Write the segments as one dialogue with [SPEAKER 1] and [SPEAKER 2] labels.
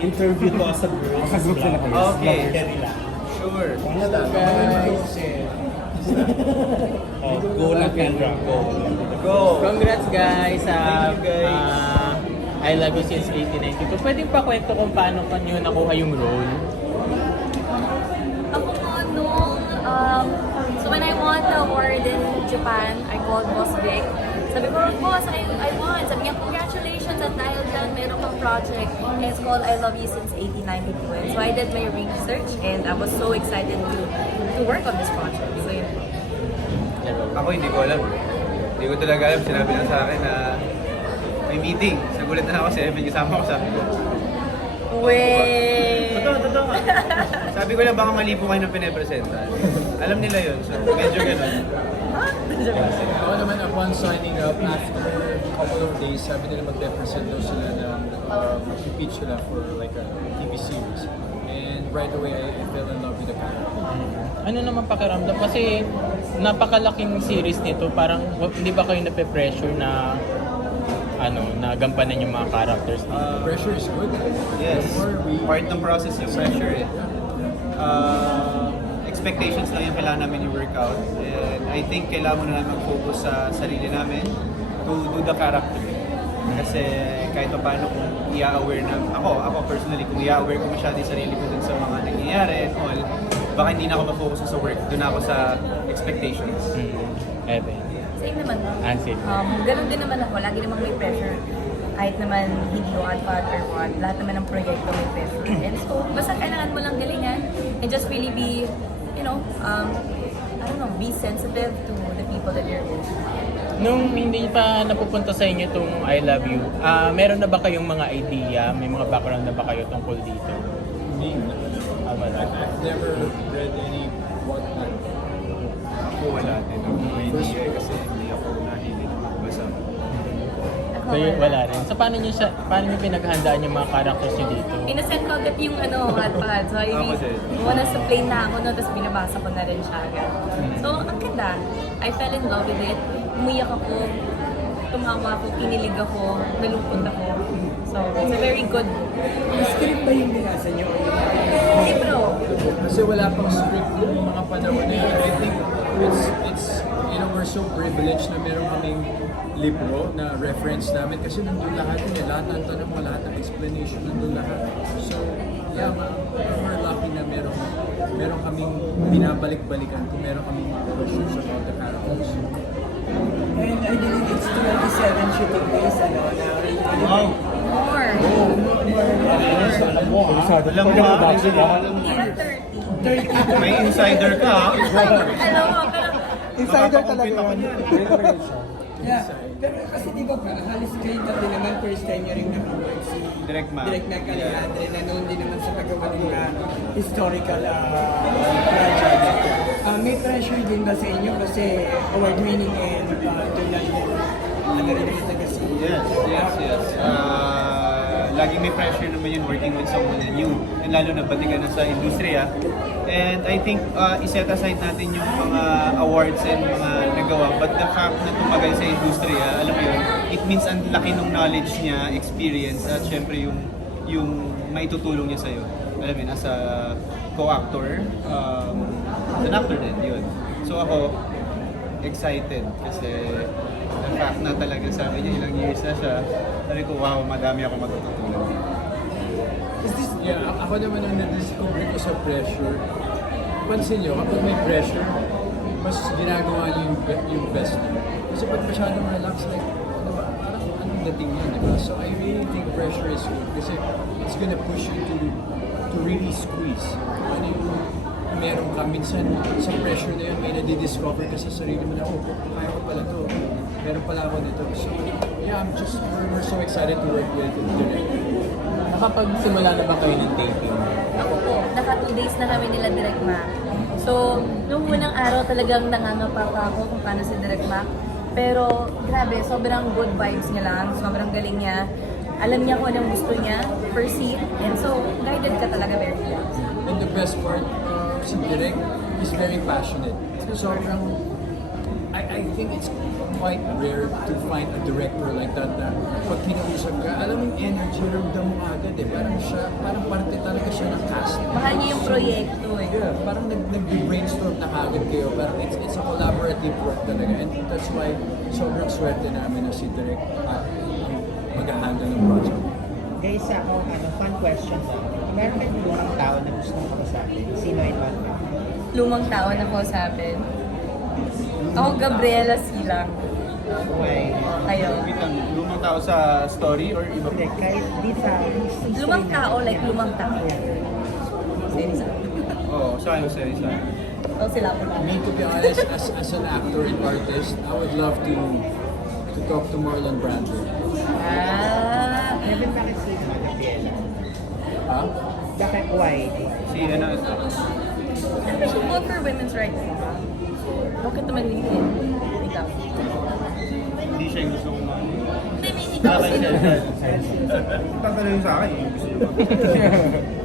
[SPEAKER 1] interview to as a group.
[SPEAKER 2] Sa group sila kayo.
[SPEAKER 3] Okay.
[SPEAKER 1] Carry lang.
[SPEAKER 3] Sure.
[SPEAKER 2] Guys,
[SPEAKER 1] Oh, go na Kendra, go.
[SPEAKER 3] Go.
[SPEAKER 4] Congrats guys sa
[SPEAKER 3] Thank you, guys.
[SPEAKER 4] ah, I Love You Since 1892. Pwede pa kwento kung paano kanyo nakuha yung role?
[SPEAKER 5] Ako po nung, um, so when I won the award in Japan, I called Boss Vic. Sabi ko, Boss, I, I won. Sabi niya, congratulations at dahil dyan, meron kang project. And it's called I Love You Since 1892. And so I did my research and I was so excited to to work on this project. So yun.
[SPEAKER 3] Ako hindi ko alam. Hindi ko talaga alam. Sinabi lang sa akin na may meeting. Nagulat na ako si Evan kasama ko. Sabi ko,
[SPEAKER 5] Wait!
[SPEAKER 3] totoo, totoo nga. Sabi ko lang baka mali po kayo ng pinepresenta. Alam nila yun. So medyo ganun.
[SPEAKER 2] Ako naman upon signing up after couple of days, sabi nila mag-represent daw sila ng uh, mag-pitch sila for like a TV series. And right away, I, I fell in love with the character.
[SPEAKER 4] Ano naman pakiramdam? Kasi napakalaking series nito. Parang hindi ba kayo nape-pressure na ano, na gampanan yung mga characters nito?
[SPEAKER 3] Uh,
[SPEAKER 2] Pressure is good.
[SPEAKER 3] Yes.
[SPEAKER 2] Before we-
[SPEAKER 3] Part ng process yung pressure eh. Uh, expectations lang yung kailangan namin i-work out. And I think kailangan muna namin mag-focus sa sarili namin to do the character. Kasi kahit pa paano kung i-aware na, ako, ako personally, kung i-aware ko masyado yung sarili ko dun sa mga nangyayari and all, baka hindi na ako ma-focus sa work. Doon ako sa expectations.
[SPEAKER 4] Hmm. Evan.
[SPEAKER 5] Same naman.
[SPEAKER 4] Ah, same.
[SPEAKER 5] Um, ganun din naman ako. Lagi namang may pressure. Kahit naman hindi ko adpad or what, lahat naman ng proyekto may pressure. And so, basta kailangan mo lang galingan and just really be, know, um, I don't know, be sensitive to the people that you're with.
[SPEAKER 4] Nung hindi pa napupunta sa inyo itong I Love You, ah meron na ba kayong mga idea? May mga background na ba kayo tungkol dito? Ah.
[SPEAKER 2] I've never read any whatnot.
[SPEAKER 3] Ako wala din. Ako may idea eh, kasi hindi ako nahilig magbasa.
[SPEAKER 5] Ako,
[SPEAKER 4] So yun, wala rin. So paano nyo, siya, paano nyo pinaghandaan yung mga characters nyo dito?
[SPEAKER 5] Pinasend ko agad yung ano, adpad. So, I
[SPEAKER 3] Ako din.
[SPEAKER 5] muna sa plane na ako, no, tapos binabasa ko na rin siya agad. So, ang ganda. I fell in love with it. Umiyak ako. Tumawa ako, kinilig ako, nalungkot ako. So, it's a very good
[SPEAKER 6] Script ba yung binasa niyo?
[SPEAKER 5] libro.
[SPEAKER 2] Kasi wala pang script yung mga panahon na yun. I think it's, it's, you know, we're so privileged na meron kaming libro na reference namin kasi nandun lahat yun eh. Lahat ng tanong mo, lahat ng explanation nandun lahat. So, yeah, ma- we're lucky na meron, meron kaming binabalik-balikan kung meron kaming mga questions about the characters.
[SPEAKER 6] And I believe it's 27 shooting days, ano, na
[SPEAKER 3] Wow!
[SPEAKER 5] More.
[SPEAKER 1] Alam mo ha?
[SPEAKER 3] Alam mo ha? Alam mo.
[SPEAKER 5] Even 30.
[SPEAKER 3] May insider ka ha?
[SPEAKER 5] Alam mo, pero
[SPEAKER 6] Insider talaga Yeah. Pero kasi di ba pa, halos kayo dati naman first time nyo rin nakawork si
[SPEAKER 3] Direct Mac.
[SPEAKER 6] Direct Mac Alejandre na noon din naman sa paggawa ng mga historical uh, projects. Ah, may pressure din ba sa inyo kasi award-winning and uh, doon lang din ano rin naman taga si
[SPEAKER 3] Yes, yes, yes. Uh, laging may pressure naman yun working with someone new. And lalo na pati ka na sa industriya. And I think uh, iset aside natin yung mga awards and mga nagawa. But the fact na tumagal sa industriya, alam mo yun, it means ang laki ng knowledge niya, experience, at syempre yung yung maitutulong niya sa'yo. Alam mo yun, as a co-actor, um, as an actor din, yun. So ako, excited kasi na talaga sabi niya ilang years na siya, sabi ko, wow, madami ako matututunan.
[SPEAKER 2] Is this, yeah, ako naman ang na-discover ko sa pressure. Pansin nyo, kapag may pressure, mas ginagawa niyo yung, yung best niyo. Kasi pag masyadong relax, like, ano ba, parang anong dating yun, di ba? So I really think pressure is good kasi it's gonna push you to to really squeeze. Ano yung meron ka, minsan sa pressure na yun, may nadidiscover ka sa sarili mo na, oh, kaya ko pala to. Meron pala ako nito. So, yeah, I'm just, we're, we're so excited to work with the director.
[SPEAKER 4] Nakapagsimula na ba kayo ng taping?
[SPEAKER 5] Ako po, naka two days na kami nila Direct Mac. So, nung unang araw talagang nangangapa pa ako kung paano si Direct Mac. Pero, grabe, sobrang good vibes niya lang. Sobrang galing niya. Alam niya kung anong gusto niya per scene. And so, guided ka talaga very well.
[SPEAKER 2] And the best part, si Direk is very passionate. So, sobrang, I, I I think it's quite rare to find a director like that na pag kinausap ka, alam mo yung energy, ramdam mo agad eh. Parang siya, parang parte talaga siya ng cast.
[SPEAKER 5] Mahal niya yung proyekto eh.
[SPEAKER 2] Yeah, parang nag, nag-brainstorm na kagad kayo. Parang it's, it's a collaborative work talaga. And that's why sobrang swerte namin na si Direk uh, mag-handle ng project.
[SPEAKER 7] Guys, ako, ano, fun question sa Meron kayong lumang tao na gusto mong kausapin? Sino bakit?
[SPEAKER 5] Lumang tao na ko sabi. Ako, Gabriela Silang.
[SPEAKER 7] Why?
[SPEAKER 5] Kayo.
[SPEAKER 3] Wait lang, lumang tao sa story or iba
[SPEAKER 7] Hindi, kahit di sa...
[SPEAKER 5] Lumang tao, like lumang tao. Seriously.
[SPEAKER 3] Oo, oh, sa akin, sa isa.
[SPEAKER 5] O sila po
[SPEAKER 2] Me, to be honest, as, as an actor and artist, I would love to to talk to Marlon Brando.
[SPEAKER 5] Ah.
[SPEAKER 7] Bakit si Gabriela?
[SPEAKER 2] Ha?
[SPEAKER 7] Bakit why?
[SPEAKER 3] Si ano,
[SPEAKER 5] Siyempre, she fought for women's rights. diba? Bakit naman hindi? Ikaw.
[SPEAKER 3] hindi siya yung gusto kong mga...
[SPEAKER 5] Hindi, may ikaw sino.
[SPEAKER 3] Tatanungin sa akin, yung gusto mo.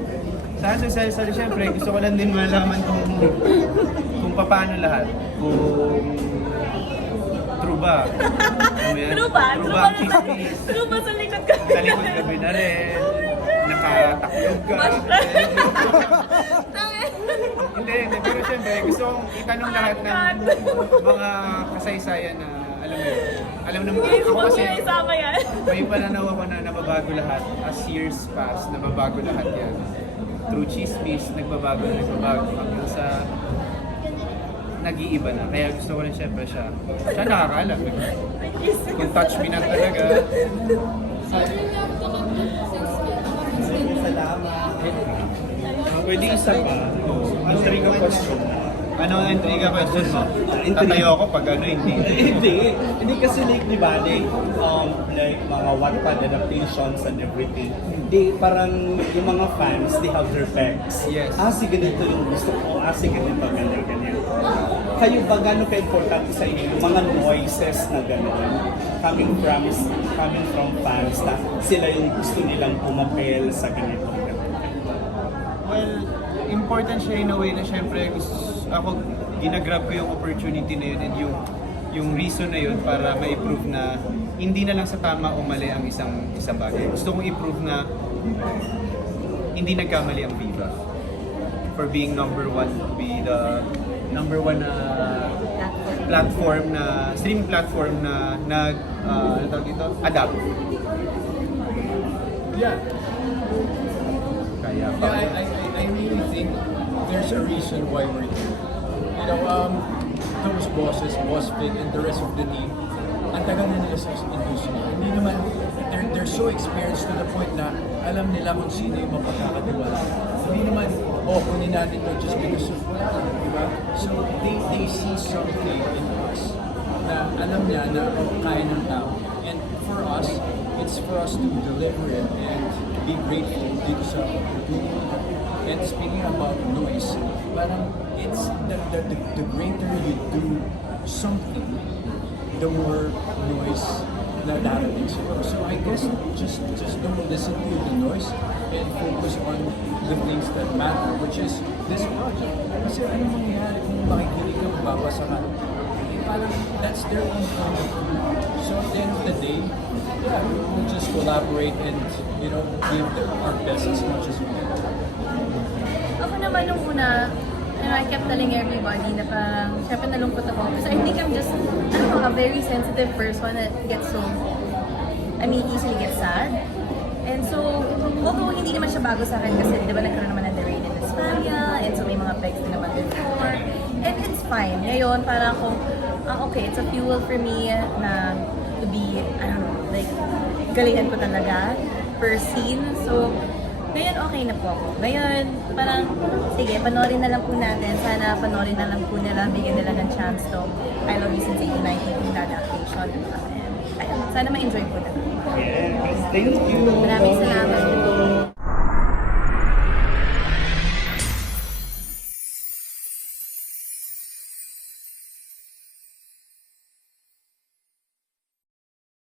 [SPEAKER 3] Sa akin, sa Cesar, syempre, gusto ko lang din malaman kung kung paano lahat. Kung true ba? Mo yan?
[SPEAKER 5] True ba?
[SPEAKER 3] True ba
[SPEAKER 5] ba? True ba sa likod ka?
[SPEAKER 3] Sa likod gabi na rin.
[SPEAKER 5] Tangin.
[SPEAKER 3] Hindi, hindi. Pero syempre, gusto kong itanong lahat ng mga kasaysayan na alam mo yun. Alam naman
[SPEAKER 5] Please,
[SPEAKER 3] ako kasi
[SPEAKER 5] isama yan.
[SPEAKER 3] may pananaw ako na nababago lahat. As years pass, nababago lahat yan. Through chismis, nagbabago na nagbabago hanggang sa nag-iiba na. Kaya gusto ko rin syempre siya. Siya nakakaalam. eh. Kung touch me na talaga,
[SPEAKER 1] Pwede isa pa. Ang ka question
[SPEAKER 3] ano ang intriga question mo? Tatayo ako pag ano, hindi.
[SPEAKER 1] hindi. Hindi kasi like, di ba, like, um, like mga Wattpad adaptations and everything. Di, parang yung mga fans, they have their facts.
[SPEAKER 3] Yes.
[SPEAKER 1] Ah, si ganito yung gusto ko. Ah, si ganito, ganyan, ganyan. Kayo ba gano'n ka-importante sa inyo yung mga noises na gano'n? Coming from, coming from fans na sila yung gusto nilang pumapel sa ganito.
[SPEAKER 3] Important siya in a way na syempre ako ginagrab ko yung opportunity na yun and yung yung reason na yun para ma-improve na hindi na lang sa tama o mali ang isang isang bagay. Gusto kong i-prove na hindi nagkamali ang Viva for being number one to be the number one na platform na streaming platform na nag uh, ano tawag dito? Adapt.
[SPEAKER 2] Yeah.
[SPEAKER 3] Kaya
[SPEAKER 2] Yeah, I, I, I- I really think there's a reason why we're here. You know, um, those bosses, Boss Vic and the rest of the team, ang tagal na nila sa industry. Hindi naman, they're, they're so experienced to the point na alam nila kung sino yung mapagkakatiwala. Hindi naman, oh, kunin natin to just because of whatever, di ba? So, they, they see something in us na alam niya na oh, kaya ng tao. And for us, it's for us to deliver it and be grateful dito sa opportunity. And speaking about noise, parang it's the, the, the, the greater you do something, the more noise na darating siguro. So I guess just just don't listen to the noise and focus on the things that matter, which is this project. Kasi ano mangyayari kung makikinig ka, magbabasa ka, eh, parang that's their own point of view. So at the end of the day, yeah, we'll just collaborate and, you know, give our best as much as we can.
[SPEAKER 5] Naman nung una, you know, I kept telling everybody na parang, syempre nalungkot ako. Kasi I think I'm just, know, a very sensitive person that gets so, I mean, easily gets sad. And so, although hindi naman siya bago sa akin kasi di ba nagkaroon naman ng Rain in Hispania, and so may mga pegs din naman before. And it's fine. Ngayon, parang kung, ah, okay, it's a fuel for me na to be, I don't know, like, galingan ko talaga per scene. So, ngayon okay na po ako. Ngayon, parang, sige, panoorin na lang po natin. Sana panoorin na lang po nila, bigyan nila ng chance to I Love You Since 19 na adaptation. And, ayun, sana ma-enjoy po nila.
[SPEAKER 1] Yes, thank you.
[SPEAKER 5] Maraming salamat.